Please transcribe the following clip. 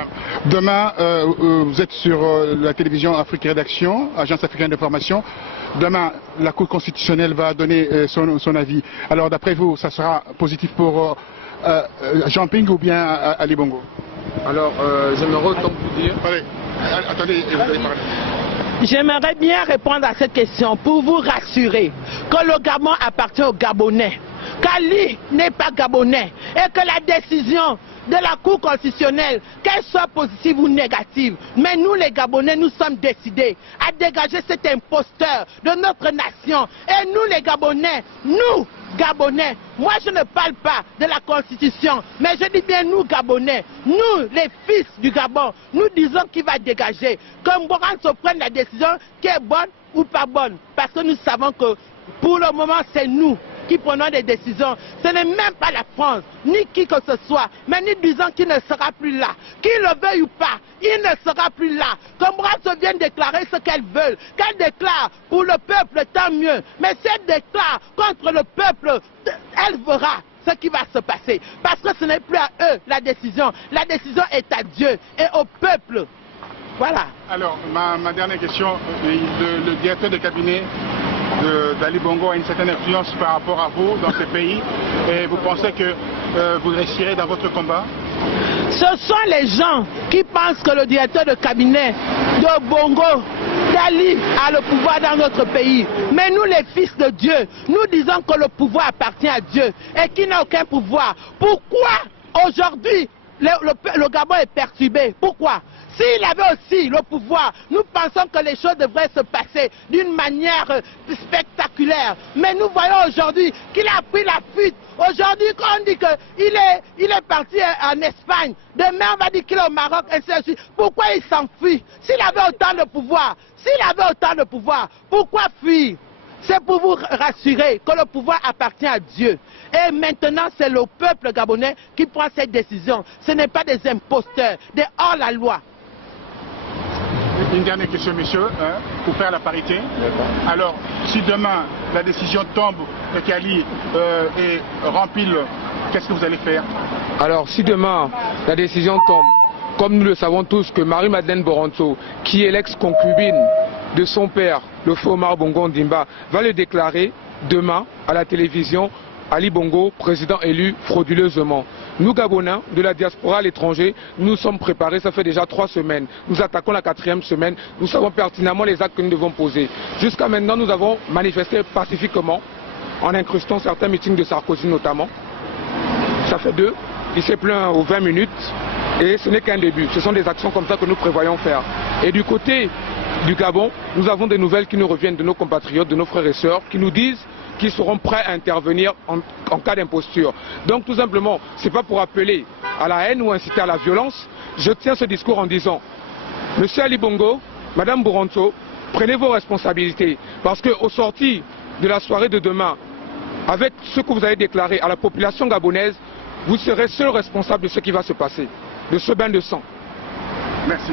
Bien. Demain, vous êtes sur la télévision Afrique Rédaction, agence africaine d'information. Demain, la Cour constitutionnelle va donner son avis. Alors, d'après vous, ça sera positif pour Jean Ping ou bien Ali Bongo? Alors, j'aimerais autant vous dire... Allez, attendez, vous allez parler. J'aimerais bien répondre à cette question pour vous rassurer que le Gabon appartient aux Gabonais, qu'Ali n'est pas Gabonais et que la décision de la Cour constitutionnelle, qu'elle soit positive ou négative, mais nous les Gabonais, nous sommes décidés à dégager cet imposteur de notre nation. Et nous les Gabonais, nous Gabonais, moi je ne parle pas de la Constitution, mais je dis bien nous Gabonais, nous les fils du Gabon, nous disons qu'il va dégager, que Mbouran se prenne la décision qui est bonne ou pas bonne, parce que nous savons que pour le moment c'est nous qui prenons des décisions. Ce n'est même pas la France, ni qui que ce soit, mais nous disons qu'il ne sera plus là. Qu'il le veuille ou pas, il ne sera plus là. Comme Brasse vient déclarer ce qu'elle veut, qu'elle déclare pour le peuple, tant mieux. Mais si elle déclare contre le peuple, elle verra ce qui va se passer. Parce que ce n'est plus à eux la décision. La décision est à Dieu et au peuple. Voilà. Alors, ma dernière question, le directeur de cabinet d'Ali Bongo a une certaine influence par rapport à vous dans ce pays, et vous pensez que vous réussirez dans votre combat? Ce sont les gens qui pensent que le directeur de cabinet de Bongo, d'Ali, a le pouvoir dans notre pays. Mais nous les fils de Dieu, nous disons que le pouvoir appartient à Dieu et qu'il n'a aucun pouvoir. Pourquoi aujourd'hui le Gabon est perturbé? Pourquoi? S'il avait aussi le pouvoir, nous pensons que les choses devraient se passer d'une manière spectaculaire. Mais nous voyons aujourd'hui qu'il a pris la fuite. Aujourd'hui, quand on dit qu'il est parti en Espagne, demain on va dire qu'il est au Maroc, ainsi de suite. Pourquoi il s'enfuit? S'il avait autant de pouvoir, pourquoi fuir? C'est pour vous rassurer que le pouvoir appartient à Dieu. Et maintenant, c'est le peuple gabonais qui prend cette décision. Ce n'est pas des imposteurs, des hors-la-loi. Une dernière question, monsieur, pour faire la parité. Alors, si demain la décision tombe de qu'Ali est remplie, qu'est-ce que vous allez faire? Alors, si demain la décision tombe, comme nous le savons tous, que Marie-Madeleine Boronto, qui est l'ex-concubine de son père, le feu Omar Bongo Ondimba, va le déclarer demain à la télévision, Ali Bongo, président élu frauduleusement. Nous, Gabonais, de la diaspora à l'étranger, nous sommes préparés, ça fait déjà 3 semaines. Nous attaquons la 4e semaine, nous savons pertinemment les actes que nous devons poser. Jusqu'à maintenant, nous avons manifesté pacifiquement, en incrustant certains meetings de Sarkozy notamment. Ça fait 2, il s'est plaint aux 20 minutes, et ce n'est qu'un début. Ce sont des actions comme ça que nous prévoyons faire. Et du côté du Gabon, nous avons des nouvelles qui nous reviennent de nos compatriotes, de nos frères et sœurs, qui nous disent qu'ils seront prêts à intervenir en cas d'imposture. Donc tout simplement, ce n'est pas pour appeler à la haine ou inciter à la violence. Je tiens ce discours en disant, Monsieur Ali Bongo, Madame Boronto, prenez vos responsabilités. Parce qu'au sorti de la soirée de demain, avec ce que vous avez déclaré à la population gabonaise, vous serez seul responsable de ce qui va se passer, de ce bain de sang. Merci.